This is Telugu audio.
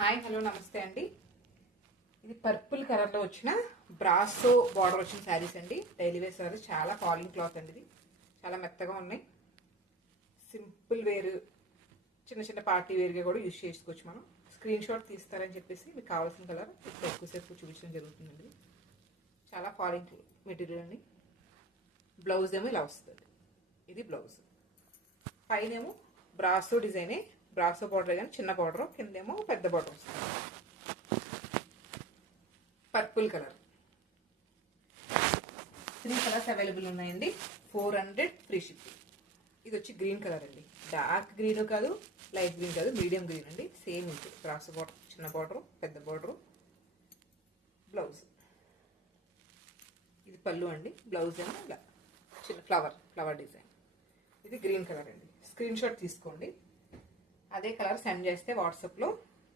హాయ్ హలో నమస్తే అండి. ఇది పర్పుల్ కలర్లో వచ్చిన బ్రాసో బార్డర్ వచ్చిన శారీస్ అండి. డైలీ వేర్ శారీస్, చాలా ఫాలింగ్ క్లాత్ అండి. ఇది చాలా మెత్తగా ఉన్నాయి. సింపుల్ వేర్, చిన్న చిన్న పార్టీ వేర్గా కూడా యూజ్ చేసుకోవచ్చు. మనం స్క్రీన్ షాట్ తీస్తారని చెప్పేసి మీకు కావాల్సిన కలర్ ఇప్పుడు ఎక్కువసేపు చూపించడం జరుగుతుందండి. చాలా ఫాలింగ్ మెటీరియల్ అండి. బ్లౌజ్ ఏమో ఇలా వస్తుంది. ఇది బ్లౌజ్. పైన ఏమో బ్రాసో డిజైనే, బ్రాసో బార్డర్ కానీ చిన్న బార్డర్, కిందేమో పెద్ద బార్డర్ వస్తుంది. Purple colour. 3 కలర్స్ అవైలబుల్ ఉన్నాయండి. 400 ఫ్రీ షిప్పింగ్. ఇది వచ్చి గ్రీన్ కలర్ అండి. డార్క్ గ్రీన్ కాదు, లైట్ గ్రీన్ కాదు, మీడియం గ్రీన్ అండి. సేమ్ ఉంటుంది. బ్రాసో బార్డర్, చిన్న బార్డర్, పెద్ద బార్డర్. బ్లౌజ్. ఇది పళ్ళు అండి. బ్లౌజ్ ఏమో ఇలా చిన్న ఫ్లవర్ డిజైన్. ఇది గ్రీన్ కలర్ అండి. స్క్రీన్ షాట్ తీసుకోండి. అదే కలర్ సెండ్ చేస్తే వాట్సాప్లో